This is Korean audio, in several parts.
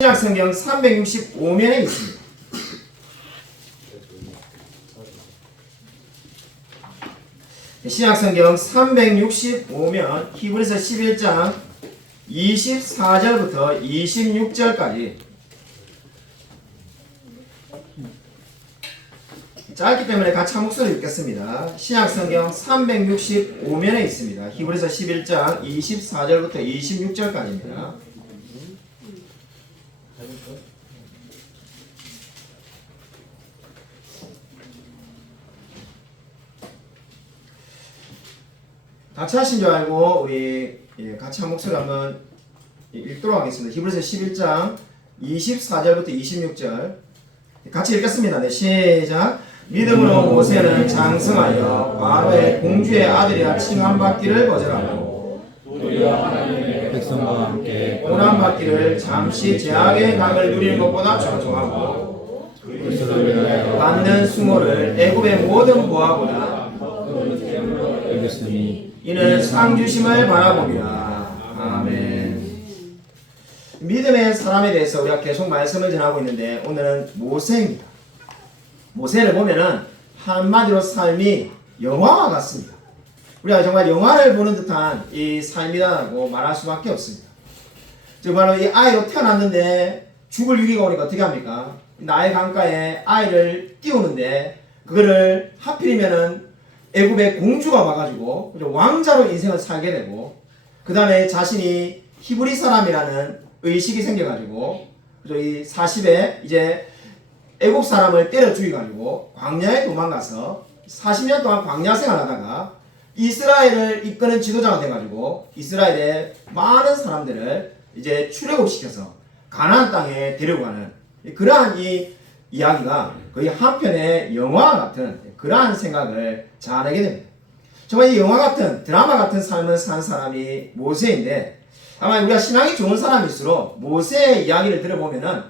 신약성경 365면에 있습니다. 신약성경 365면 히브리서 11장 24절부터 26절까지 짧기 때문에 같이 한 목소리 읽겠습니다. 신약성경 365면에 있습니다. 히브리서 11장 24절부터 26절까지입니다. 같이 하신 줄 알고 우리 같이 한 목소리 한번 읽도록 하겠습니다. 히브리서 11장 24절부터 26절 같이 읽겠습니다. 네, 시작. 믿음으로 모세는 장성하여 바로의 공주의 아들이라 칭함받기를 거절하고 우리와 하나님의 백성과 함께 고난받기를 잠시 제약의 강을 누리는 것보다 존중하고 그리스도를 위하여 받는 수모를 애굽의 모든 보화보다 여겼으니 이는 상주심을 바라봅니다. 아멘. 믿음의 사람에 대해서 우리가 계속 말씀을 전하고 있는데 오늘은 모세입니다. 모세를 보면은 한마디로 삶이 영화와 같습니다. 우리가 정말 영화를 보는 듯한 이 삶이라고 말할 수밖에 없습니다. 정말로 이 아이로 태어났는데 죽을 위기가 오니까 어떻게 합니까? 나의 강가에 아이를 띄우는데 그거를 하필이면은 애굽의 공주가 와가지고 왕자로 인생을 살게 되고 그 다음에 자신이 히브리 사람이라는 의식이 생겨가지고 이 40에 이제 애굽 사람을 때려 죽여가지고 광야에 도망가서 40년 동안 광야 생활하다가 이스라엘을 이끄는 지도자가 돼가지고 이스라엘의 많은 사람들을 이제 출애굽시켜서 가나안 땅에 데려가는 그러한 이 이야기가 거의 한편의 영화 같은 그러한 생각을 잘하게 됩니다. 정말 이 영화 같은 드라마 같은 삶을 산 사람이 모세인데 아마 우리가 신앙이 좋은 사람일수록 모세의 이야기를 들어보면은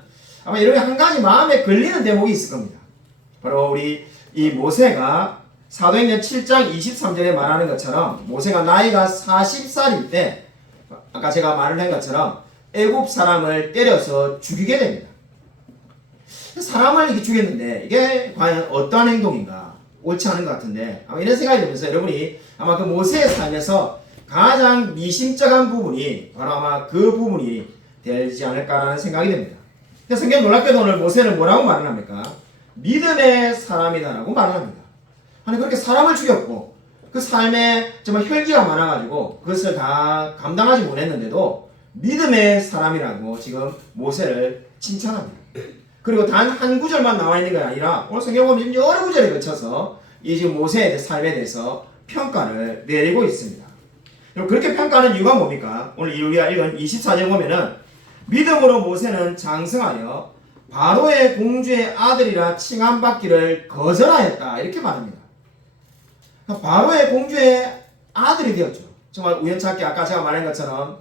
아마 여러분이 한 가지 마음에 걸리는 대목이 있을 겁니다. 바로 우리 이 모세가 사도행전 7장 23절에 말하는 것처럼 모세가 나이가 40살일 때 아까 제가 말을 한 것처럼 애굽 사람을 때려서 죽이게 됩니다. 사람을 이렇게 죽였는데 이게 과연 어떠한 행동인가 옳지 않은 것 같은데 아마 이런 생각이 들면서 여러분이 아마 그 모세의 삶에서 가장 미심쩍은 부분이 바로 아마 그 부분이 되지 않을까라는 생각이 됩니다. 그래서 성경 놀랍게도 오늘 모세는 뭐라고 말을 합니까? 믿음의 사람이다라고 말을 합니다. 아니 그렇게 사람을 죽였고 그 삶에 정말 혈기가 많아가지고 그것을 다 감당하지 못했는데도 믿음의 사람이라고 지금 모세를 칭찬합니다. 그리고 단 한 구절만 나와 있는 게 아니라 오늘 성경 보면 여러 구절에 걸쳐서 이 지금 모세의 삶에 대해서 평가를 내리고 있습니다. 그렇게 평가하는 이유가 뭡니까? 오늘 우리가 읽은 24절 보면은 믿음으로 모세는 장성하여 바로의 공주의 아들이라 칭함받기를 거절하였다 이렇게 말합니다. 바로의 공주의 아들이 되었죠. 정말 우연찮게 아까 제가 말한 것처럼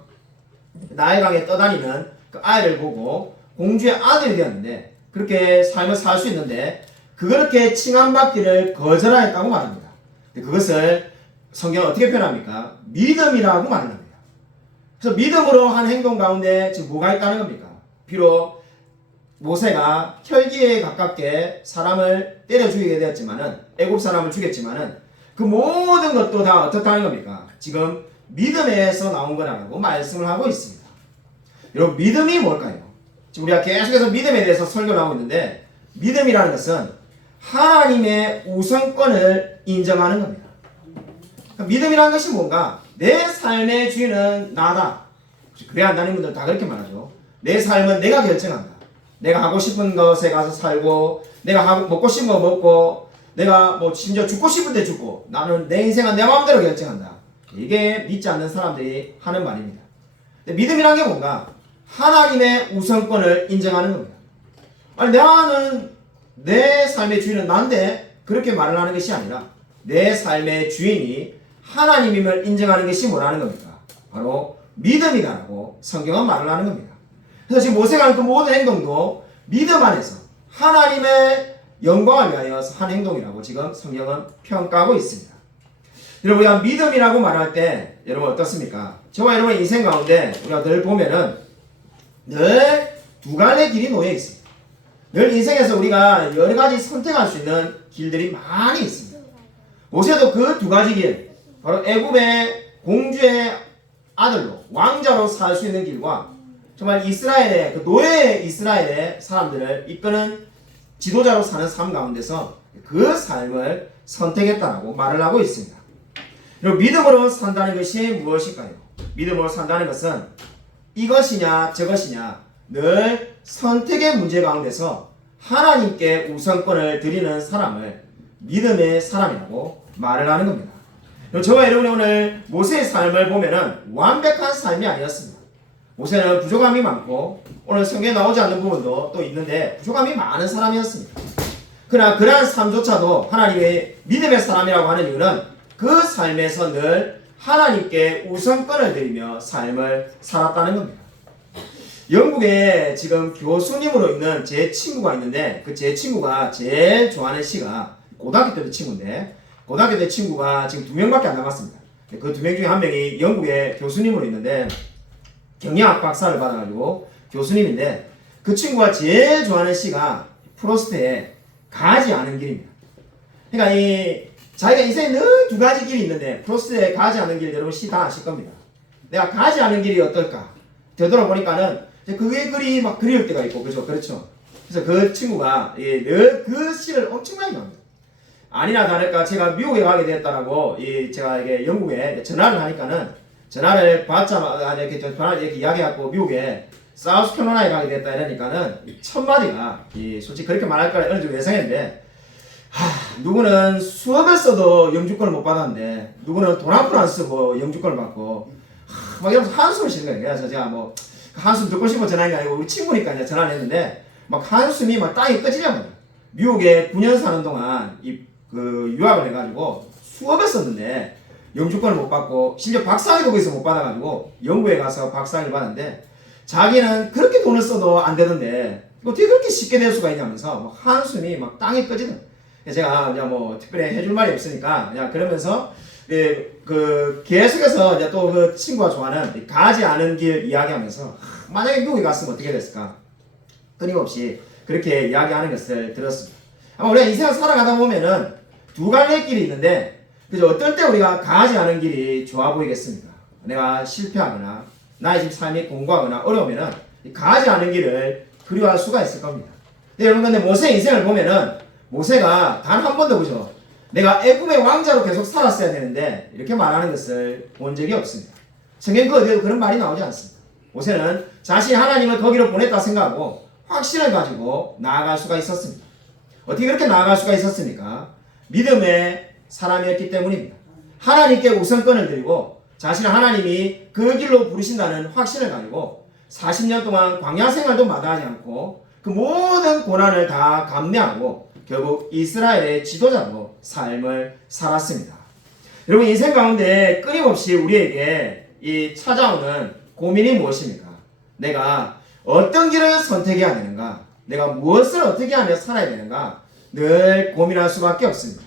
나일강에 떠다니는 그 아이를 보고 공주의 아들이 되었는데 그렇게 삶을 살 수 있는데 그렇게 칭함받기를 거절하였다고 말합니다. 그것을 성경은 어떻게 표현합니까? 믿음이라고 말을 합니다. 그래서 믿음으로 한 행동 가운데 지금 뭐가 있다는 겁니까? 비록 모세가 혈기에 가깝게 사람을 때려 죽이게 되었지만은 애굽 사람을 죽였지만은 그 모든 것도 다 어떻다는 겁니까? 지금 믿음에서 나온 거라고 말씀을 하고 있습니다. 여러분 믿음이 뭘까요? 지금 우리가 계속해서 믿음에 대해서 설교를 하고 있는데 믿음이라는 것은 하나님의 우선권을 인정하는 겁니다. 그러니까 믿음이라는 것이 뭔가 내 삶의 주인은 나다. 그래야 한다는 분들 다 그렇게 말하죠. 내 삶은 내가 결정한다. 내가 하고 싶은 것에 가서 살고 내가 먹고 싶은 거 먹고 내가 뭐 심지어 죽고 싶을 때 죽고 나는 내 인생은 내 마음대로 결정한다. 이게 믿지 않는 사람들이 하는 말입니다. 근데 믿음이란 게 뭔가 하나님의 우선권을 인정하는 겁니다. 아니 나는 내 삶의 주인은 난데 그렇게 말을 하는 것이 아니라 내 삶의 주인이 하나님임을 인정하는 것이 뭐라는 겁니까? 바로 믿음이라고 성경은 말을 하는 겁니다. 그래서 지금 모세가 하는 그 모든 행동도 믿음 안에서 하나님의 영광을 위하여 한 행동이라고 지금 성경은 평가하고 있습니다. 여러분 우리가 믿음이라고 말할 때 여러분 어떻습니까? 저와 여러분의 인생 가운데 우리가 늘 보면은 늘 두 갈래 길이 놓여 있습니다. 늘 인생에서 우리가 여러 가지 선택할 수 있는 길들이 많이 있습니다. 모세도 그 두 가지 길, 바로 애굽의 공주의 아들로 왕자로 살 수 있는 길과 정말 이스라엘의 그 노예 이스라엘의 사람들을 이끄는 지도자로 사는 삶 가운데서 그 삶을 선택했다라고 말을 하고 있습니다. 그리고 믿음으로 산다는 것이 무엇일까요? 믿음으로 산다는 것은 이것이냐 저것이냐 늘 선택의 문제 가운데서 하나님께 우선권을 드리는 사람을 믿음의 사람이라고 말을 하는 겁니다. 저와 여러분이 오늘 모세의 삶을 보면은 완벽한 삶이 아니었습니다. 모세는 부족함이 많고 오늘 성경에 나오지 않는 부분도 또 있는데 부족함이 많은 사람이었습니다. 그러나 그러한 삶조차도 하나님의 믿음의 사람이라고 하는 이유는 그 삶에서 늘 하나님께 우선권을 드리며 삶을 살았다는 겁니다. 영국에 지금 교수님으로 있는 제 친구가 있는데 그 제 친구가 제일 좋아하는 시가 고등학교 때 친구인데 고등학교 때 친구가 지금 2명밖에 안 남았습니다. 그 2명 중에 한 명이 영국의 교수님으로 있는데 경영학 박사를 받아가지고 교수님인데 그 친구가 제일 좋아하는 시가 프로스트의 가지 않은 길입니다. 그러니까 이 자기가 인생에 늘 두 가지 길이 있는데 프로스트의 가지 않은 길 여러분 시 다 아실 겁니다. 내가 가지 않은 길이 어떨까? 되돌아보니까는 그게 글이 막 그리울 때가 있고 그렇죠. 그래서 그 친구가 늘 그 시를 엄청나게 좋아합니다. 아니나 다를까 제가 미국에 가게 됐다라고 제가 이게 영국에 전화를 하니까는 전화를 받자마자 이렇게 전화를 이렇게 이야기하고 미국에 사우스캐롤라이나에 가게 됐다 이러니까는 첫 마디가 솔직히 그렇게 말할 거라 어느 정도 예상했는데 누구는 수억을 써도 영주권을 못 받았는데 누구는 돈 한 푼 안 쓰고 영주권을 받고 막 이러면서 한숨을 쉬는 거예요. 그래서 제가 뭐 한숨 듣고 싶어 전화한 게 아니고 우리 친구니까 이제 전화를 했는데 막 한숨이 막 땅에 꺼지려고 미국에 9년 사는 동안 그 유학을 해가지고 수업을 썼는데 영주권을 못 받고 심지어 박사학위도 거기서 못 받아가지고 영국에 가서 박사학위를 받았는데 자기는 그렇게 돈을 써도 안 되던데 어떻게 그렇게 쉽게 될 수가 있냐면서 막 한숨이 막 땅에 꺼지는. 제가 그냥 뭐 특별히 해줄 말이 없으니까 그냥 그러면서 그 계속해서 이제 또 그 친구가 좋아하는 가지 않은 길 이야기하면서 만약에 미국에 갔으면 어떻게 됐을까? 끊임없이 그렇게 이야기하는 것을 들었습니다. 아마 우리가 인생을 살아가다 보면은 두 갈래 길이 있는데 그죠? 어떨 때 우리가 가지 않은 길이 좋아 보이겠습니까? 내가 실패하거나 나의 지금 삶이 공고하거나 어려우면은 가지 않은 길을 그리워할 수가 있을 겁니다. 근데 여러분 근데 모세의 인생을 보면은 모세가 단 한 번도 그죠? 내가 애굽의 왕자로 계속 살았어야 되는데 이렇게 말하는 것을 본 적이 없습니다. 성경 그 어디에도 그런 말이 나오지 않습니다. 모세는 자신이 하나님을 거기로 보냈다 생각하고 확신을 가지고 나아갈 수가 있었습니다. 어떻게 그렇게 나아갈 수가 있었습니까? 믿음의 사람이었기 때문입니다. 하나님께 우선권을 드리고 자신을 하나님이 그 길로 부르신다는 확신을 가지고 40년 동안 광야 생활도 마다하지 않고 그 모든 고난을 다 감내하고 결국 이스라엘의 지도자로 삶을 살았습니다. 여러분 인생 가운데 끊임없이 우리에게 찾아오는 고민이 무엇입니까? 내가 어떤 길을 선택해야 되는가? 내가 무엇을 어떻게 하며 살아야 되는가? 늘 고민할 수밖에 없습니다.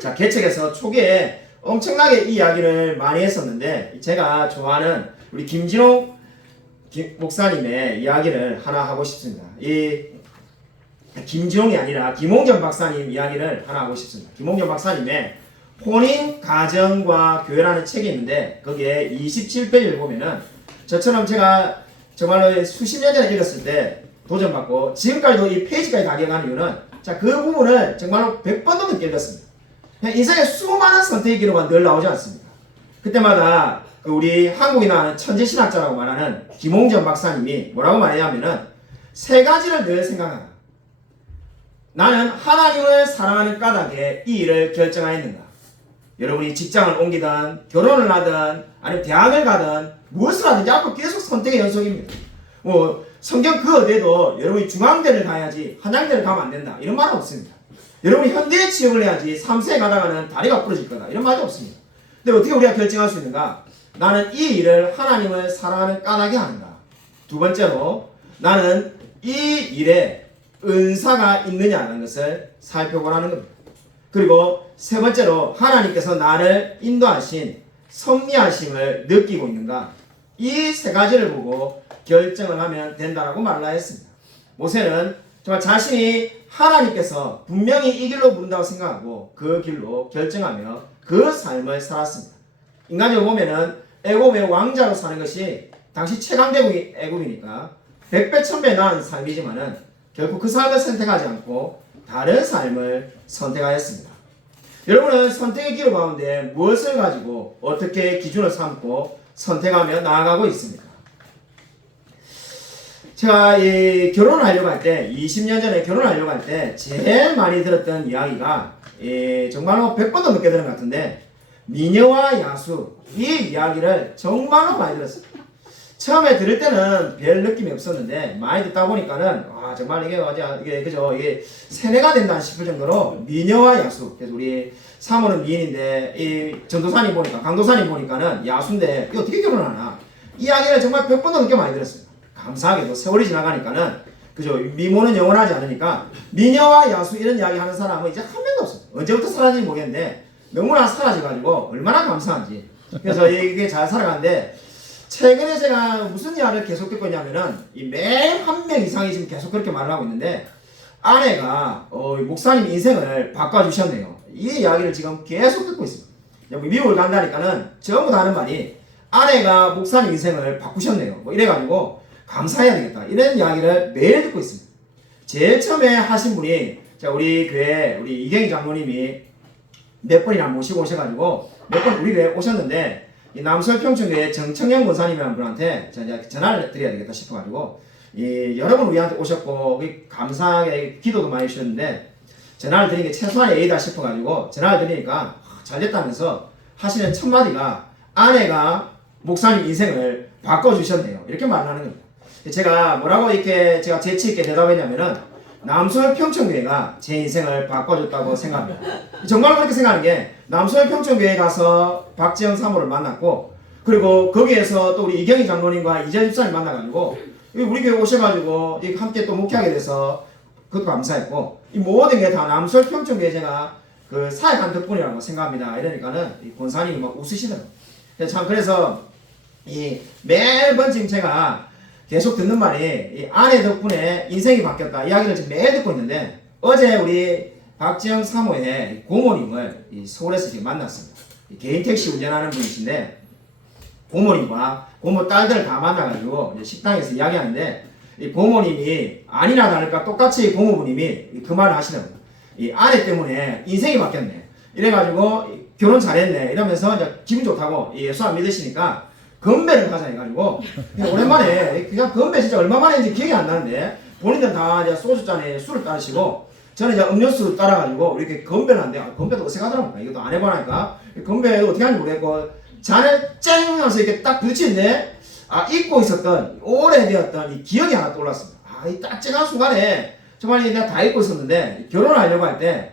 자, 개척에서 초기에 엄청나게 이 이야기를 많이 했었는데 제가 좋아하는 우리 김진홍 목사님의 이야기를 하나 하고 싶습니다. 김진홍이 아니라 김홍전 박사님 이야기를 하나 하고 싶습니다. 김홍전 박사님의 혼인, 가정과 교회라는 책이 있는데 거기에 27페이지를 보면은 저처럼 제가 정말로 수십 년 전에 읽었을 때 도전받고 지금까지도 이 페이지까지 다 기억하는 이유는 자, 그 부분을 정말로 100번 넘게 읽었습니다. 인생에 수많은 선택의 기로가 늘 나오지 않습니까? 그때마다 우리 한국에 나오는 천재신학자라고 말하는 김홍전 박사님이 뭐라고 말하냐면은 세 가지를 늘 생각한다. 나는 하나님을 사랑하는 까닭에 이 일을 결정하였는가? 여러분이 직장을 옮기든 결혼을 하든 아니면 대학을 가든 무엇을 하든지 앞으로 계속 선택의 연속입니다. 뭐 성경 그 어디에도 여러분이 중앙대를 가야지 한양대를 가면 안 된다 이런 말은 없습니다. 여러분이 현대에 취업을 해야지 3세에 가다가는 다리가 부러질 거다 이런 말도 없습니다. 근데 어떻게 우리가 결정할 수 있는가? 나는 이 일을 하나님을 사랑하는 까닭에 하는가? 두 번째로 나는 이 일에 은사가 있느냐는 것을 살펴보라는 겁니다. 그리고 세 번째로 하나님께서 나를 인도하신 섭리하심을 느끼고 있는가? 이 세 가지를 보고 결정을 하면 된다라고 말라 했습니다. 모세는 정말 자신이 하나님께서 분명히 이 길로 부른다고 생각하고 그 길로 결정하며 그 삶을 살았습니다. 인간적으로 보면은 애굽의 왕자로 사는 것이 당시 최강대국이 애굽이니까 100배 1000배 나은 삶이지만은 결국 그 삶을 선택하지 않고 다른 삶을 선택하였습니다. 여러분은 선택의 기로 가운데 무엇을 가지고 어떻게 기준을 삼고 선택하며 나아가고 있습니까? 제가 결혼을 하려고 할 때 20년 전에 결혼하려고 할 때 제일 많이 들었던 이야기가 정말로 100번도 넘게 들은 것 같은데 미녀와 야수 이 이야기를 정말로 많이 들었어요. 처음에 들을 때는 별 느낌이 없었는데 많이 듣다 보니까는 와 정말 이게 세뇌가 된다 싶을 정도로 미녀와 야수. 그래서 우리 사모는 미인인데 이 전도사님 보니까 강도사님 보니까는 야수인데 이거 어떻게 결혼하나 이 이야기를 정말 100번도 넘게 많이 들었어요. 감사하게도 세월이 지나가니까는 그죠 미모는 영원하지 않으니까 미녀와 야수 이런 이야기 하는 사람은 이제 한 명도 없어요. 언제부터 사라진지 모르겠는데 너무나 사라져가지고 얼마나 감사한지. 그래서 이게 잘 살아가는데 최근에 제가 무슨 이야기를 계속 듣고 있냐면은 매일 한 명 이상이 지금 계속 그렇게 말을 하고 있는데 아내가 목사님 인생을 바꿔주셨네요. 이 이야기를 지금 계속 듣고 있습니다. 미국을 간다니까는 전부 다 하는 말이 아내가 목사님 인생을 바꾸셨네요. 뭐 이래가지고 감사해야 되겠다. 이런 이야기를 매일 듣고 있습니다. 제일 처음에 하신 분이 우리 교회 우리 이경희 장로님이 몇 번이나 모시고 오셔가지고 몇 번 우리 교회 오셨는데 이 남서평촌교회 정청영 권사님이라는 분한테 제가 전화를 드려야 되겠다 싶어가지고 여러 번 우리한테 오셨고 감사하게 기도도 많이 해주셨는데 전화를 드린 게 최소한의 예의다 싶어가지고 전화를 드리니까 잘 됐다면서 하시는 첫 마디가 아내가 목사님 인생을 바꿔주셨네요. 이렇게 말을 하는 겁니다. 제가 뭐라고 이렇게 제가 재치있게 대답했냐면은 남서울 평촌교회가 제 인생을 바꿔줬다고 생각합니다. 정말 그렇게 생각하는 게 남서울 평촌교회에 가서 박지영 사모를 만났고 그리고 거기에서 또 우리 이경희 장로님과 이재현 집사님 만나가지고 우리 교회 오셔가지고 함께 또 목회하게 돼서 그것도 감사했고 이 모든 게 다 남서울 평촌교회 제가 그 사역한 덕분이라고 생각합니다. 이러니까는 이 권사님이 막 웃으시더라고요. 참 그래서 매번 지금 제가 계속 듣는 말이 이 아내 덕분에 인생이 바뀌었다 이야기를 지금 매일 듣고 있는데 어제 우리 박지영 사모의 고모님을 서울에서 지금 만났습니다. 개인 택시 운전하는 분이신데 고모님과 고모 딸들 다 만나가지고 이제 식당에서 이야기하는데 이 고모님이 아니나 다를까 똑같이 고모부님이 그 말을 하시더라고요. 이 아내 때문에 인생이 바뀌었네. 이래가지고 결혼 잘했네 이러면서 이제 기분 좋다고 예수 안 믿으시니까 건배를 가자 해가지고 그냥 오랜만에 그냥 건배 진짜 얼마 만인지 기억이 안 나는데 본인들 다 이제 소주잔에 술을 따르시고 저는 이제 음료수 따라가지고 이렇게 건배를 하는데 건배도 어색하더라고요. 이것도 안 해보니까 건배도 어떻게 하는지 모르겠고 잔을 쨍 하면서 이렇게 딱 부딪히는데 잊고 있었던 오래되었던 이 기억이 하나 떠올랐습니다. 이 딱 쨍한 순간에 정말 내가 다 잊고 있었는데 결혼을 하려고 할 때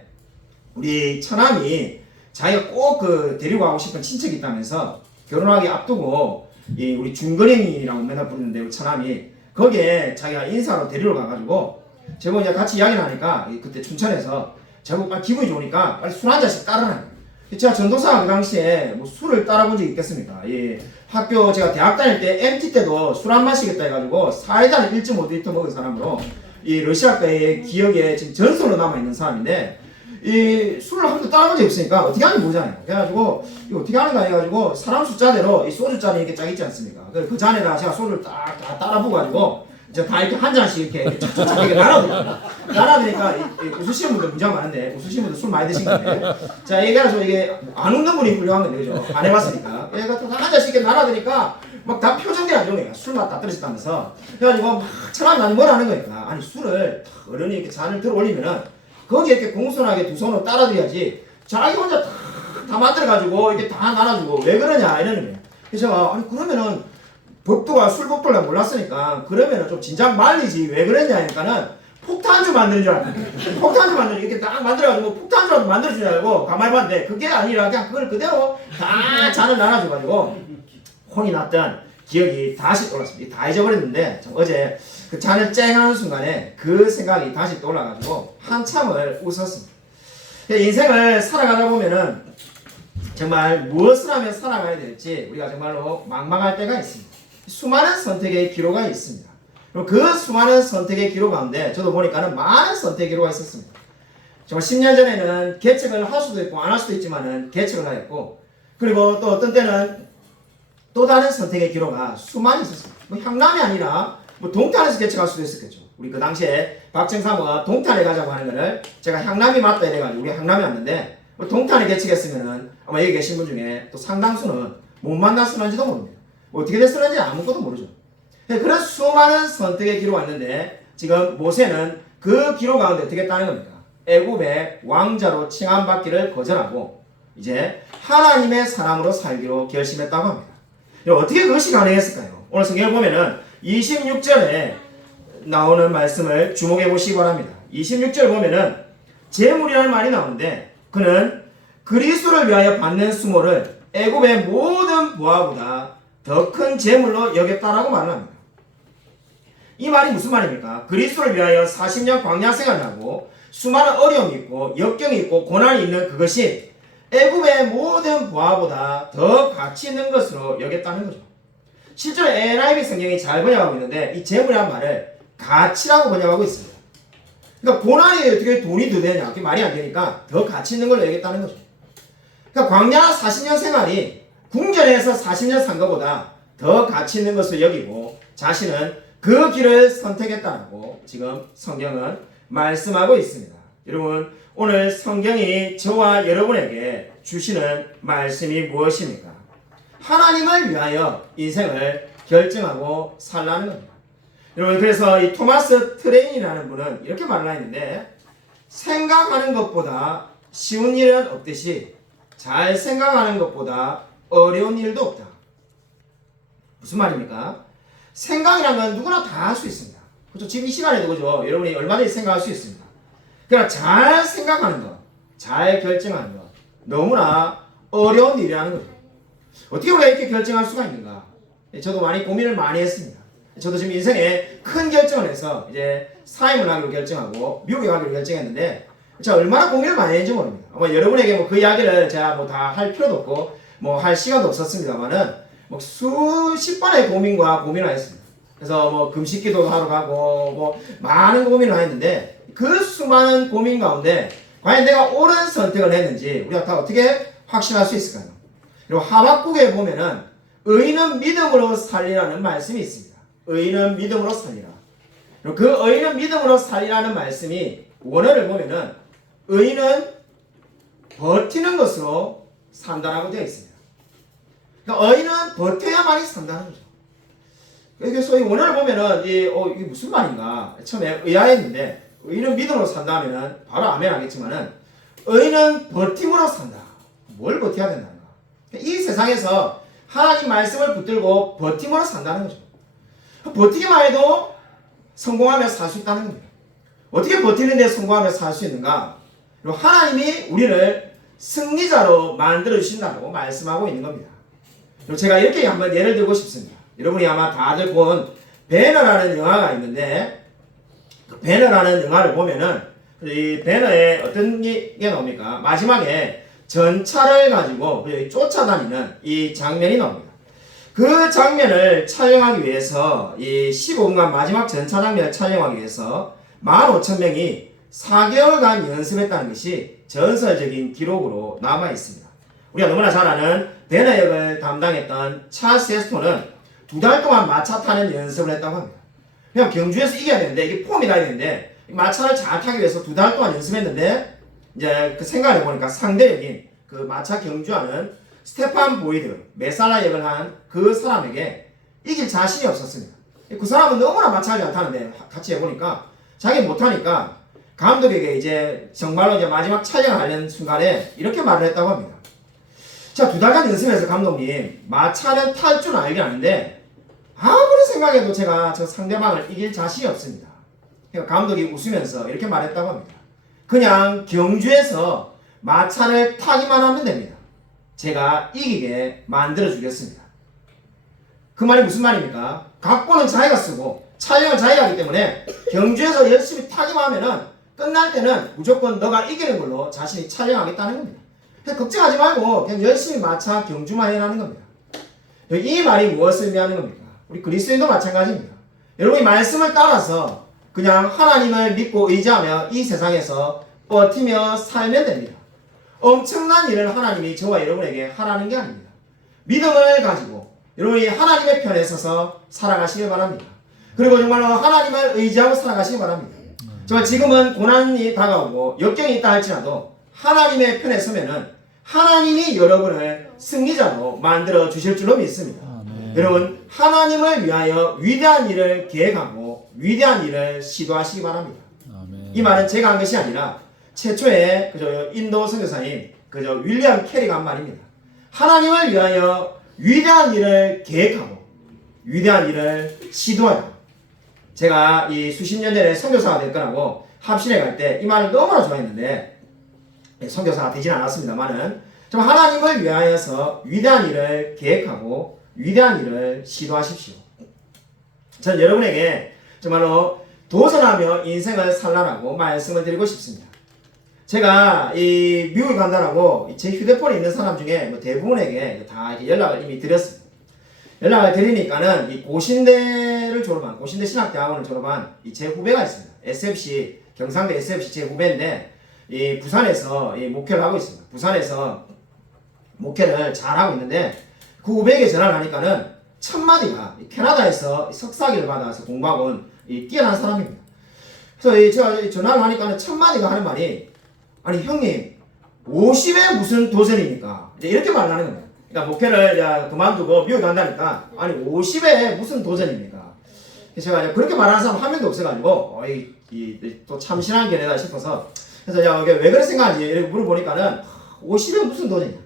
우리 처남이 자기가 꼭 데리고 가고 싶은 친척이 있다면서 결혼하기 앞두고 우리 중근행이라고 맨날 부르는데 우리 처남이 거기에 자기가 인사로 데리러 가가지고 제가 이제 같이 이야기를 하니까 그때 춘천에서 제가 기분이 좋으니까 빨리 술 한 잔씩 따라놔요. 제가 전도사가 그 당시에 뭐 술을 따라본 적이 있겠습니까? 학교 제가 대학 다닐 때 MT 때도 술 안 마시겠다 해가지고 사이다를 1.5리터 먹은 사람으로 이 러시아과의 기억에 지금 전설로 남아있는 사람인데 이 술을 한 번도 따라본 적이 없으니까 어떻게 하는지 모르잖아요. 그래가지고 이거 어떻게 하는가 해가지고 사람 숫자대로 이 소주잔이 이렇게 쫙 있지 않습니까? 그 잔에다가 제가 소주를 다 따라부어가지고 이제 다 이렇게 한 잔씩 이렇게 착착착 이렇게 날아드니까 웃으시는 분들 굉장히 많은데 웃으시는 분들 술 많이 드신 건데 자 얘기해서 이게 안 웃는 분이 훌륭한 건데 그죠? 안 해봤으니까 얘가 한 잔씩 이렇게 날아드니까 막 다 표정들이 안 좋은 거야. 술맛 다 떨어졌다면서 그래가지고 막 차라리 나는 뭘 하는 거니까 아니 술을 어른이 이렇게 잔을 들어 올리면은 거기에 이렇게 공손하게 두 손으로 따라드려야지 자기 혼자 다 만들어가지고 이렇게 다 나눠주고 왜 그러냐 이러는 거예요. 그래서 제가 아니 그러면은 법도가 술 법도를 난 몰랐으니까 그러면은 좀 진작 말리지 왜 그랬냐 하니까는 폭탄주 만드는 줄 알았거든요. 폭탄주 만드는 이렇게 딱 만들어가지고 폭탄주라도 만들어주지 알고 가만히 봤는데 그게 아니라 그냥 그걸 그대로 다 잔을 나눠줘가지고 혼이 났던 기억이 다시 떠올랐습니다. 다 잊어버렸는데 어제 그 잔을 쨍하는 순간에 그 생각이 다시 떠올라가지고 한참을 웃었습니다. 인생을 살아가다 보면은 정말 무엇을 하면 살아가야 될지 우리가 정말로 망망할 때가 있습니다. 수많은 선택의 기로가 있습니다. 그리고 그 수많은 선택의 기로 가운데 저도 보니까는 많은 선택의 기로가 있었습니다. 정말 10년 전에는 계책을 할 수도 있고 안 할 수도 있지만은 계책을 하였고, 그리고 또 어떤 때는 또 다른 선택의 기로가 수많이 있었습니다. 뭐 향남이 아니라 뭐 동탄에서 계책할 수도 있었겠죠. 우리 그 당시에 박정사모가 동탄에 가자고 하는 거를 제가 향남이 맞다 이래가지고 우리 향남이 왔는데 뭐 동탄에 계책했으면은 아마 여기 계신 분 중에 또 상당수는 못 만났을는지도 모릅니다. 뭐 어떻게 됐을는지 아무것도 모르죠. 그런 수많은 선택의 기로가 있는데 지금 모세는 그 기로 가운데 어떻게 했다는 겁니까? 애굽의 왕자로 칭함받기를 거절하고 이제 하나님의 사람으로 살기로 결심했다고 합니다. 어떻게 그것이 가능했을까요? 오늘 성경을 보면은 26절에 나오는 말씀을 주목해 보시기 바랍니다. 26절 보면은 재물이라는 말이 나오는데 그는 그리스도를 위하여 받는 수모를 애굽의 모든 부하보다 더 큰 재물로 여겼다라고 말을 합니다. 이 말이 무슨 말입니까? 그리스도를 위하여 40년 광야 생활을 하고 수많은 어려움이 있고 역경이 있고 고난이 있는 그것이 애굽의 모든 부하보다 더 가치 있는 것으로 여겼다는 거죠. 실제로 NIV 성경이 잘 번역하고 있는데 이 재물이라는 말을 가치라고 번역하고 있습니다. 그러니까 고난이 어떻게 돈이 더 되냐? 그게 말이 안 되니까 더 가치 있는 걸로 여겼다는 거죠. 그러니까 광야 40년 생활이 궁전에서 40년 산 것보다 더 가치 있는 것을 여기고 자신은 그 길을 선택했다고 지금 성경은 말씀하고 있습니다. 여러분, 오늘 성경이 저와 여러분에게 주시는 말씀이 무엇입니까? 하나님을 위하여 인생을 결정하고 살라는 겁니다. 여러분, 그래서 이 토마스 트레인이라는 분은 이렇게 말을 했는데 생각하는 것보다 쉬운 일은 없듯이 잘 생각하는 것보다 어려운 일도 없다. 무슨 말입니까? 생각이라는 건 누구나 다 할 수 있습니다. 그렇죠? 지금 이 시간에도 그죠? 여러분이 얼마든지 생각할 수 있습니다. 그러나 잘 생각하는 것, 잘 결정하는 것, 너무나 어려운 일이라는 거죠. 어떻게 우리가 이렇게 결정할 수가 있는가? 저도 많이 고민을 많이 했습니다. 저도 지금 인생에 큰 결정을 해서 이제 사임을 하기로 결정하고 미국에 가기로 결정했는데 제가 얼마나 고민을 많이 했는지 모릅니다. 아마 여러분에게 뭐 그 이야기를 제가 뭐 다 할 필요도 없고 뭐 할 시간도 없었습니다만은 뭐 수십 번의 고민과 고민을 했습니다. 그래서 뭐 금식기도도 하러 가고 뭐 많은 고민을 했는데 그 수많은 고민 가운데 과연 내가 옳은 선택을 했는지 우리가 다 어떻게 확신할 수 있을까요? 그리고 하박국에 보면은 의인은 믿음으로 살리라는 말씀이 있습니다. 의인은 믿음으로 살리라. 그리고 그 의인은 믿음으로 살리라는 말씀이 원어를 보면은 의인은 버티는 것으로 산다라고 되어 있습니다. 그러니까 의인은 버텨야만이 산다는 거죠. 그래서 이 원어를 보면은 이게 무슨 말인가 처음에 의아했는데 의인은 믿음으로 산다 하면은 바로 아멘 하겠지만은 의인은 버팀으로 산다. 뭘 버텨야 된다는가? 이 세상에서 하나님 말씀을 붙들고 버팀으로 산다는 거죠. 버티기만 해도 성공하며 살 수 있다는 겁니다. 어떻게 버티는데 성공하며 살 수 있는가? 그리고 하나님이 우리를 승리자로 만들어 주신다고 말씀하고 있는 겁니다. 그리고 제가 이렇게 한번 예를 들고 싶습니다. 여러분이 아마 다들 본 배너라는 영화가 있는데 그 배너라는 영화를 보면은 이 배너에 어떤 게 나옵니까? 마지막에 전차를 가지고 쫓아다니는 이 장면이 나옵니다. 그 장면을 촬영하기 위해서 이 15분간 마지막 전차 장면을 촬영하기 위해서 15,000명이 4개월간 연습했다는 것이 전설적인 기록으로 남아 있습니다. 우리가 너무나 잘 아는 배너 역을 담당했던 찰스 헤스톤은 2달 동안 마차 타는 연습을 했다고 합니다. 그냥 경주에서 이겨야 되는데 이게 폼이 나야 되는데 마차를 잘 타기 위해서 2달 동안 연습했는데 이제 그 생각을 해보니까 상대역인 그 마차 경주하는 스테판 보이드 메살라 역을 한 그 사람에게 이길 자신이 없었습니다. 그 사람은 너무나 마차를 잘 타는데 같이 해보니까 자기 못하니까 감독에게 이제 정말로 이제 마지막 촬영을 하는 순간에 이렇게 말을 했다고 합니다. 자, 2달간 연습해서 감독님 마차는 탈 줄 알긴 아는데 아무리 생각해도 제가 저 상대방을 이길 자신이 없습니다. 그러니까 감독이 웃으면서 이렇게 말했다고 합니다. 그냥 경주에서 마차를 타기만 하면 됩니다. 제가 이기게 만들어 주겠습니다. 그 말이 무슨 말입니까? 각본은 자기가 쓰고 촬영은 자기가 하기 때문에 경주에서 열심히 타기만 하면은 끝날 때는 무조건 너가 이기는 걸로 자신이 촬영하겠다는 겁니다. 걱정하지 말고 그냥 열심히 마차 경주만 해라는 겁니다. 이 말이 무엇을 의미하는 겁니까? 우리 그리스도인도 마찬가지입니다. 여러분이 말씀을 따라서 그냥 하나님을 믿고 의지하며 이 세상에서 버티며 살면 됩니다. 엄청난 일을 하나님이 저와 여러분에게 하라는 게 아닙니다. 믿음을 가지고 여러분이 하나님의 편에 서서 살아가시길 바랍니다. 그리고 정말로 하나님을 의지하고 살아가시기 바랍니다. 정말 지금은 고난이 다가오고 역경이 있다 할지라도 하나님의 편에 서면은 하나님이 여러분을 승리자로 만들어 주실 줄로 믿습니다. 여러분 하나님을 위하여 위대한 일을 계획하고 위대한 일을 시도하시기 바랍니다. 이 말은 제가 한 것이 아니라 최초의 그저 인도 선교사님 그저 윌리엄 캐리가 한 말입니다. 하나님을 위하여 위대한 일을 계획하고 위대한 일을 시도하라. 제가 이 수십 년 전에 선교사가 될 거라고 합신에 갈 때 이 말을 너무나 좋아했는데 선교사가 되진 않았습니다만은 좀 하나님을 위하여서 위대한 일을 계획하고 위대한 일을 시도하십시오. 저는 여러분에게 정말로 도전하며 인생을 살라라고 말씀을 드리고 싶습니다. 제가 이 미국에 간다라고 제 휴대폰에 있는 사람 중에 뭐 대부분에게 다 연락을 이미 드렸습니다. 연락을 드리니까는 이 고신대를 졸업한 고신대 신학대학원을 졸업한 이 제 후배가 있습니다. SFC 경상대 SFC 제 후배인데 이 부산에서 이 목회를 하고 있습니다. 부산에서 목회를 잘 하고 있는데 그 후배에게 전화를 하니까는 첫 마디가 캐나다에서 석사학위를 받아서 공부하고 온 이 뛰어난 사람입니다. 그래서 제가 전화를 하니까는 첫 마디가 하는 말이 아니 형님 50에 무슨 도전입니까? 이렇게 말을 하는 겁니다. 그러니까 목회를 그만두고 미국 간다니까 아니 50에 무슨 도전입니까? 그래서 제가 그렇게 말하는 사람 한 명도 없어가지고 또 참신한 견해다 싶어서 그래서 제가 왜 그렇게 생각하지 이렇게 물어보니까는 50에 무슨 도전이냐?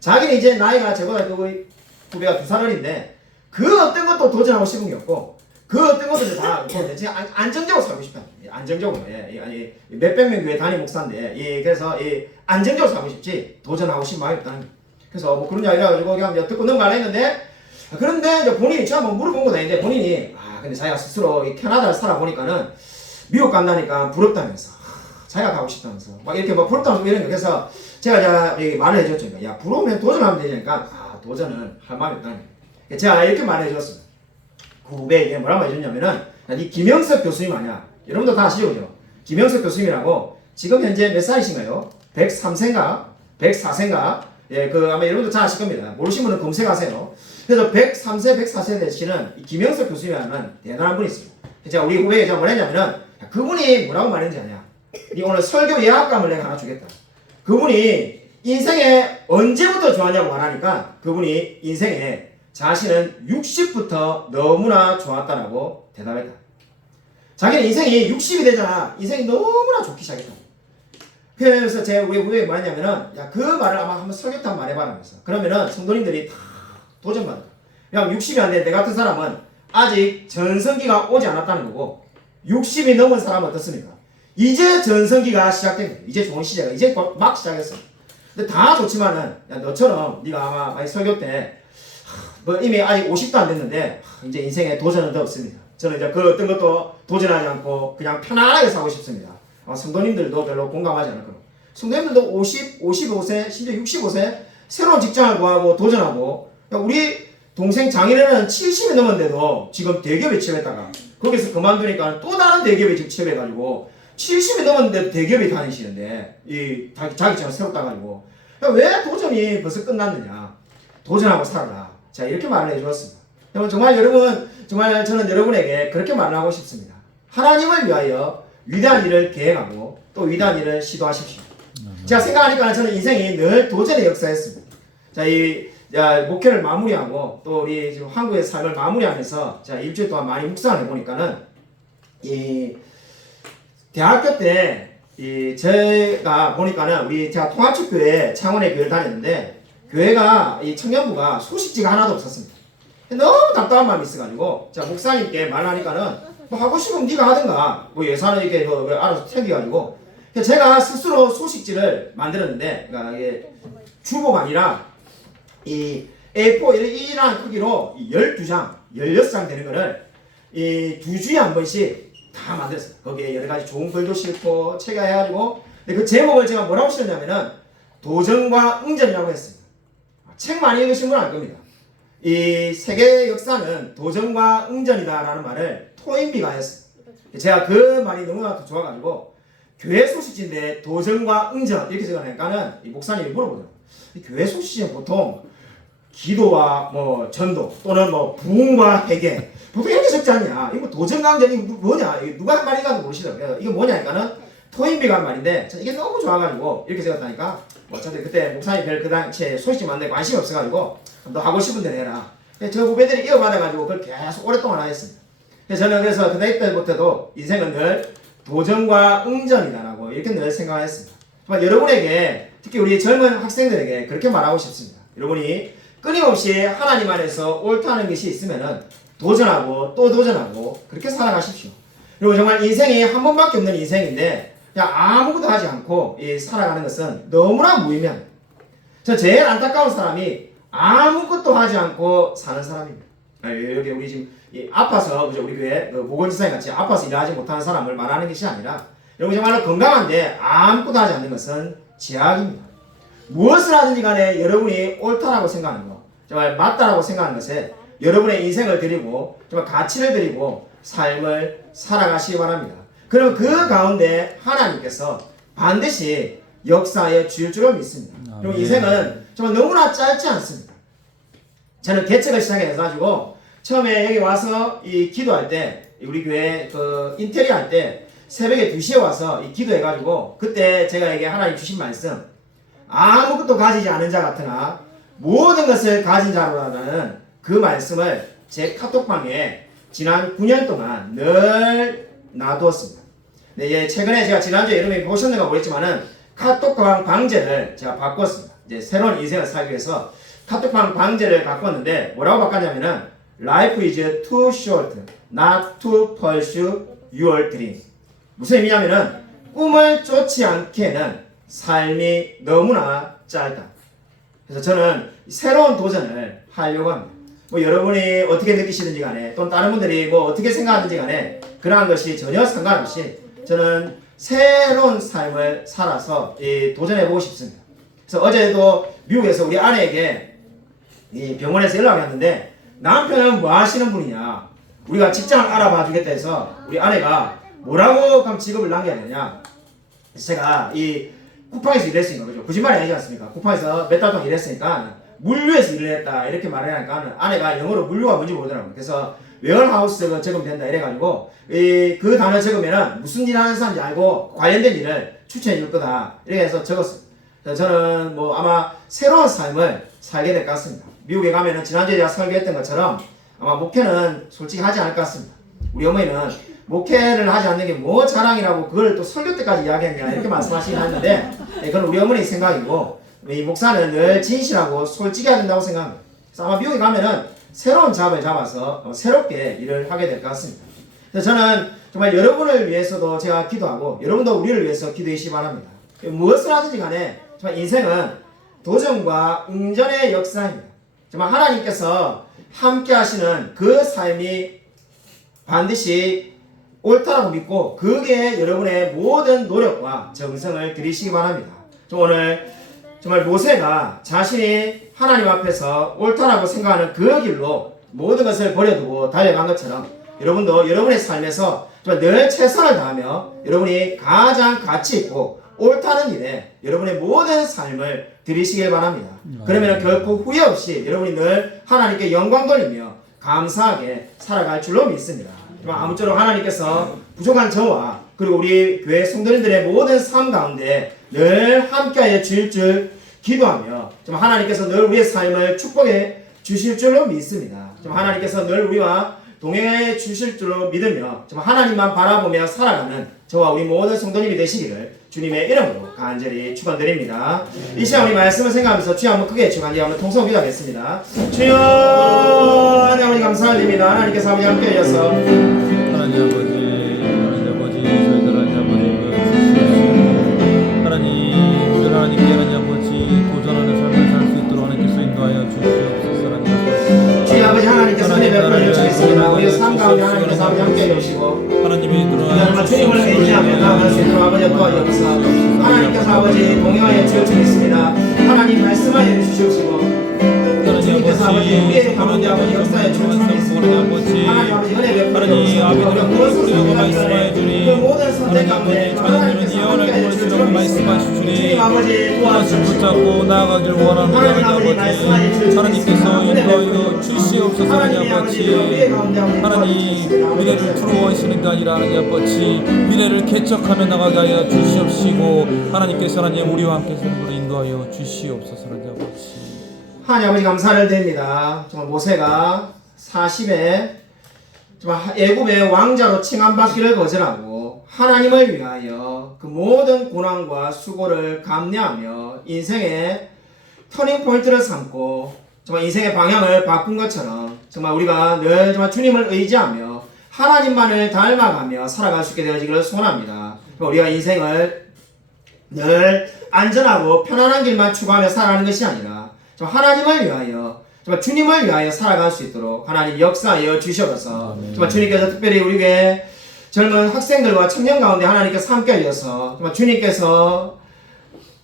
자기는 이제 나이가 저보다 그 후배가 2살 어린데 그 어떤 것도 도전하고 싶은 게 없고 그 어떤 것도 다 그냥 안정적으로 살고 싶다. 안정적으로 아니 몇백 명 교회 담임 목사인데 그래서 안정적으로 살고 싶지 도전하고 싶은 마음이 없다는 거예요. 그래서 뭐 그런 이야기를 해가지고 그냥 듣고 넘어가려 했는데 그런데 이제 본인이 제가 뭐 물어본 것도 아닌데 본인이 근데 자기가 스스로 캐나다를 살아보니까는 미국 간다니까 부럽다면서 자기가 가고 싶다면서 막 이렇게 막 부럽다면서 이런 거 그래서 제가 말을 해줬죠. 야 부러우면 도전하면 되니까 도전은 할 마음이 없다는 거예요. 제가 이렇게 말해줬습니다. 그 후배에게 뭐라고 해줬냐면은 이 김영석 교수님 아니야. 여러분도 다 아시죠? 그죠? 김영석 교수님이라고 지금 현재 몇 살이신가요? 103세인가? 104세인가? 아마 여러분도 잘 아실 겁니다. 모르시는 분은 검색하세요. 그래서 103세, 104세 되시는 이 김영석 교수님이라는 대단한 분이 있습니다. 제가 우리 후배에게 제가 뭐라 했냐면은 그분이 뭐라고 말했는지 아냐? 니 오늘 설교 예약감을 내가 하나 주겠다. 그분이 인생에 언제부터 좋았냐고 말하니까 그분이 인생에 자신은 60부터 너무나 좋았다라고 대답했다. 자기는 인생이 60이 되잖아. 인생이 너무나 좋기 시작했다. 그래서 제 우리 후배가 뭐였냐면은 그 말을 아마 한번 설교 때 한번 말해봐라면서 그러면은 성도님들이 다 도전받아. 그냥 60이 안 돼. 내 같은 사람은 아직 전성기가 오지 않았다는 거고 60이 넘은 사람은 어떻습니까? 이제 전성기가 시작된 거예요. 이제 좋은 시대가 이제 막 시작했어. 근데 다 좋지만은 너처럼 네가 아마 많이 설교 때 이미 아직 50도 안 됐는데 이제 인생에 도전은 더 없습니다. 저는 이제 그 어떤 것도 도전하지 않고 그냥 편안하게 살고 싶습니다. 성도님들도 별로 공감하지 않을 거고 성도님들도 50, 55세, 심지어 65세 새로운 직장을 구하고 도전하고 우리 동생 장인어른은 70이 넘었는데도 지금 대기업에 취업했다가 거기서 그만두니까 또 다른 대기업에 지금 취업해가지고 70이 넘었는데도 대기업에 다니시는데 자기 직장을 새롭다 가지고 왜 도전이 벌써 끝났느냐? 도전하고 살아라. 자 이렇게 말을 해주었습니다. 정말 여러분 정말 저는 여러분에게 그렇게 말을 하고 싶습니다. 하나님을 위하여 위대한 일을 계획하고 또 위대한 일을 시도하십시오. 제가 생각하니까 저는 인생이 늘 도전의 역사였습니다. 목회를 마무리하고 또 우리 지금 한국의 삶을 마무리하면서 제가 일주일 동안 많이 묵상을 해보니까는 대학교 때 제가 보니까는 제가 통합축교회 창원의 교회를 다녔는데 교회가 청년부가 소식지가 하나도 없었습니다. 너무 답답한 마음이 있어가지고 자 목사님께 말하니까는 뭐 하고 싶으면 네가 하든가 뭐 예산을 이렇게 알아서 챙겨가지고 제가 스스로 소식지를 만들었는데 그러니까 이게 주보가 아니라 이 A4 이런 크기로 12장, 16장 되는 거를 이 2주에 한 번씩 다 만들었어요. 거기에 여러 가지 좋은 글도 싣고 책에 해가지고 근데 그 제목을 제가 뭐라고 씌웠냐면은 도전과 응전이라고 했습니다. 책 많이 읽으신 분 알 겁니다. 이 세계 역사는 도전과 응전이다라는 말을 토인비가 했어요. 제가 그 말이 너무나 좋아가지고 교회 소식지인데 도전과 응전 이렇게 적어내니까는 이 목사님이 물어보더라고요. 교회 소식지는 보통 기도와 뭐 전도 또는 뭐 부흥과 회개 보통 이렇게 적지 않냐? 이거 도전과 응전이 뭐냐? 이게 누가 한 말인가도 모르시더라고요. 이거 뭐냐니까는 토인비가 한 말인데 이게 너무 좋아가지고 이렇게 적었다니까. 어차피 그때 목사님 별 그 당시에 소식지 만드는 관심이 없어가지고 너 하고 싶은 대로 해라. 저 후배들이 이어받아가지고 그걸 계속 오랫동안 하였습니다. 저는 그래서 그때 때부터도 인생은 늘 도전과 응전이다라고 이렇게 늘 생각했습니다. 정말 여러분에게 특히 우리 젊은 학생들에게 그렇게 말하고 싶습니다. 여러분이 끊임없이 하나님 안에서 옳다는 것이 있으면은 도전하고 또 도전하고 그렇게 살아가십시오. 그리고 정말 인생이 한 번밖에 없는 인생인데 그냥 아무것도 하지 않고 살아가는 것은 너무나 무의미합니다. 저 제일 안타까운 사람이 아무것도 하지 않고 사는 사람입니다. 여기 우리 지금 아파서 그죠? 우리 교회 보건지사님 같이 아파서 일하지 못하는 사람을 말하는 것이 아니라 여러분 정말로 건강한데 아무것도 하지 않는 것은 제약입니다. 무엇을 하든지 간에 여러분이 옳다라고 생각하는 것, 정말 맞다라고 생각하는 것에 여러분의 인생을 드리고 정말 가치를 드리고 삶을 살아가시기 바랍니다. 그럼 그 가운데 하나님께서 반드시 역사에 주일 줄을 믿습니다. 그리고 인생은 정말 너무나 짧지 않습니다. 저는 개척을 시작해가지고 처음에 여기 와서 이 기도할 때 우리 교회 그 인테리어 할 때 새벽에 2시에 와서 이 기도해가지고 그때 제가 이게 하나님 주신 말씀 아무것도 가지지 않은 자 같으나 모든 것을 가진 자로라는 그 말씀을 제 카톡방에 지난 9년 동안 늘 놔두었습니다. 네, 최근에 제가 지난주에 여러분이 보셨는가 모르겠지만은 카톡방 방제를 제가 바꿨습니다. 이제 새로운 인생을 살기 위해서 카톡방 방제를 바꿨는데 뭐라고 바꿨냐면은 Life is too short not to pursue your dream. 무슨 의미냐면은 꿈을 쫓지 않기에는 삶이 너무나 짧다. 그래서 저는 새로운 도전을 하려고 합니다. 뭐 여러분이 어떻게 느끼시든지 간에 또는 다른 분들이 뭐 어떻게 생각하든지 간에 그러한 것이 전혀 상관없이 저는 새로운 삶을 살아서 도전해보고 싶습니다. 그래서 어제도 미국에서 우리 아내에게 이 병원에서 연락이 왔는데 남편은 뭐 하시는 분이냐 우리가 직장을 알아봐 주겠다 해서 우리 아내가 뭐라고 그럼 직업을 남겨야 되냐 제가 이 쿠팡에서 일했으니까 그죠 거짓말이 아니지 않습니까? 쿠팡에서 몇 달 동안 일했으니까 물류에서 일을 했다 이렇게 말을 하니까 아내가 영어로 물류가 뭔지 모르더라고요. 그래서 웨어하우스가 적으면 된다 이래가지고 그 단어 적으면은 무슨 일 하는 사람인지 알고 관련된 일을 추천해 줄 거다 이렇게 해서 적었어요. 그래서 저는 뭐 아마 새로운 삶을 살게 될 것 같습니다. 미국에 가면은 지난주에 제가 설교했던 것처럼 아마 목회는 솔직히 하지 않을 것 같습니다. 우리 어머니는 목회를 하지 않는 게 뭐 자랑이라고 그걸 또 설교 때까지 이야기했냐 이렇게 말씀하시긴 하는데 그건 우리 어머니 생각이고 이 목사는 늘 진실하고 솔직해야 된다고 생각합니다. 그래서 아마 미국에 가면은 새로운 잡을 잡아서 새롭게 일을 하게 될 것 같습니다. 그래서 저는 정말 여러분을 위해서도 제가 기도하고 여러분도 우리를 위해서 기도해 주시기 바랍니다. 무엇을 하든지 간에 정말 인생은 도전과 응전의 역사입니다. 정말 하나님께서 함께 하시는 그 삶이 반드시 옳다라고 믿고 그게 여러분의 모든 노력과 정성을 들이시기 바랍니다. 오늘 정말 모세가 자신이 하나님 앞에서 옳다라고 생각하는 그 길로 모든 것을 버려두고 달려간 것처럼 여러분도 여러분의 삶에서 정말 늘 최선을 다하며 여러분이 가장 가치 있고 옳다는 일에 여러분의 모든 삶을 드리시길 바랍니다. 그러면 결코 후회 없이 여러분이 늘 하나님께 영광 돌리며 감사하게 살아갈 줄로 믿습니다. 아무쪼록 하나님께서 부족한 저와 그리고 우리 교회 성도님들의 모든 삶 가운데 늘 함께하여 주실 줄 기도하며 하나님께서 늘 우리의 삶을 축복해 주실 줄로 믿습니다. 하나님께서 늘 우리와 동행해 주실 줄로 믿으며 하나님만 바라보며 살아가는 저와 우리 모든 성도님이 되시기를 주님의 이름으로 간절히 축원드립니다. 이 시간 우리 말씀을 생각하면서 주여 한번 크게 간절히 한번 통성 기도하겠습니다. 주여 아버지 감사드립니다. 하나님께서 아버지 함께 하셔서 하나님 아버지 저희들 하나님 늘 하나님께 하나님 아버지 도전하는 삶을 살 수 있도록 하나님께서 인도하여 주시옵소서. 하나님 아버지 주여 아버지 하나님께서 은혜 베풀어 주시겠습니다. 우리의 삶 가운데 하나님께서 아버지 함께 해주시고 하나님이 들어와 주님을 의지하며 나아갈 수 있도록 아버지 도와주옵소서. 하나님께서 아버지 동행하여 주시겠습니다. 하나님 말씀하여 주시옵시고 그래서 아버지 우리의 가운데 아버지 역사의 출처는 있습니다. 아버지 하나님 아버지 은혜 하나님 아비들을 무엇을 부르려고 선택하기 말씀하여 전에 주니 그 모든 선택 가운데 하나님 자녀들은 예언을 보내시라고 말씀하시주니 주님 아버지 또다시 도와주시고 붙잡고 나아가길 원하는 하나님 아버지 말씀하여 주시옵소서. 하나님께서 인도하여 주시옵소서 하나님 아버지 하나님 미래를 두려워하시는 게 아니라 하나님 아버지 미래를 개척하며 나가게 하여 주시옵시고 하나님께서 하나님 우리와 함께 선으로 인도하여 주시옵소서 하나님 아버지 하나님 아버지 감사를 드립니다. 정말 모세가 40에 정말 애굽의 왕자로 칭함받기를 거절하고 하나님을 위하여 그 모든 고난과 수고를 감내하며 인생의 터닝 포인트를 삼고 정말 인생의 방향을 바꾼 것처럼 정말 우리가 늘 정말 주님을 의지하며 하나님만을 닮아가며 살아갈 수 있게 되어지기를 소원합니다. 우리가 인생을 늘 안전하고 편안한 길만 추구하며 살아가는 것이 아니라 하나님을 위하여 정말 주님을 위하여 살아갈 수 있도록 하나님 역사하여 주셔서 정말 주님께서 특별히 우리 교회 젊은 학생들과 청년 가운데 하나님께서 함께 하셔서 정말 주님께서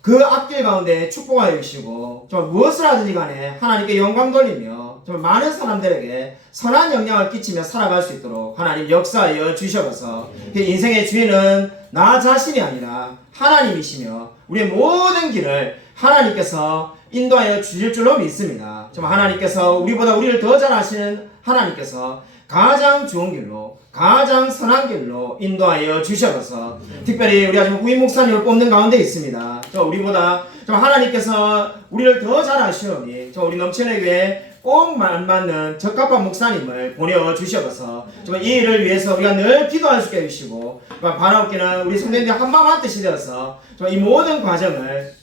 그 앞길 가운데 축복하여 주시고 정말 무엇을 하든지 간에 하나님께 영광 돌리며 정말 많은 사람들에게 선한 영향을 끼치며 살아갈 수 있도록 하나님 역사하여 주셔서 그 인생의 주인은 나 자신이 아니라 하나님이시며 우리의 모든 길을 하나님께서 인도하여 주실 줄로 믿습니다. 정말 하나님께서 우리보다 우리를 더 잘 아시는 하나님께서 가장 좋은 길로 가장 선한 길로 인도하여 주셔서 특별히 우리가 지금 후임 목사님을 뽑는 가운데 있습니다. 우리보다 하나님께서 우리를 더 잘 아시오니 우리 넘치는 교회에 꼭 맞는 적합한 목사님을 보내주셔서 정말 이 일을 위해서 우리가 늘 기도할 수 있게 해주시고 바라옵기는 우리 성도님들 한마음 한뜻이 되어서 이 모든 과정을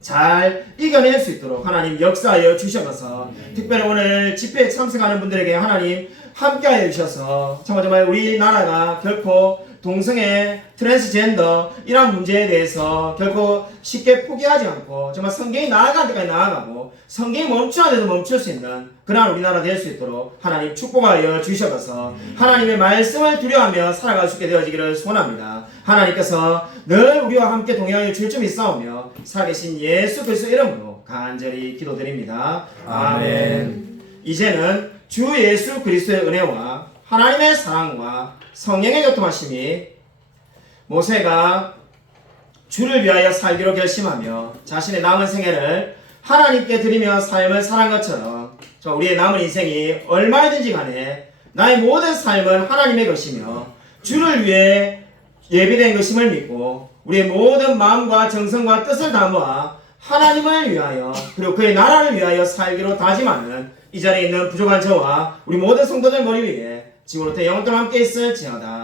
잘 이겨낼 수 있도록 하나님 역사하여 주셔서 특별히 오늘 집회에 참석하는 분들에게 하나님 함께하여 주셔서 정말 우리나라가 결코 동성애, 트랜스젠더 이런 문제에 대해서 결코 쉽게 포기하지 않고 정말 성경이 나아갈 때까지 나아가고 성경이 멈춰야 돼도 멈출 수 있는 그러한 우리나라 될 수 있도록 하나님 축복하여 주셔서 하나님의 말씀을 두려워하며 살아갈 수 있게 되어지기를 소원합니다. 하나님께서 늘 우리와 함께 동행하여 줄 줄 믿사오며 살아계신 예수 그리스도 이름으로 간절히 기도드립니다. 아멘. 이제는 주 예수 그리스도의 은혜와 하나님의 사랑과 성령의 교통하심이 모세가 주를 위하여 살기로 결심하며 자신의 남은 생애를 하나님께 드리며 삶을 살한 것처럼 우리의 남은 인생이 얼마든지 간에 나의 모든 삶은 하나님의 것이며 주를 위해 예비된 것임을 믿고 우리의 모든 마음과 정성과 뜻을 다모아 하나님을 위하여 그리고 그의 나라를 위하여 살기로 다짐하는 이 자리에 있는 부족한 저와 우리 모든 성도들 머리 위에 지금부터 영원토록 함께 있을지어다.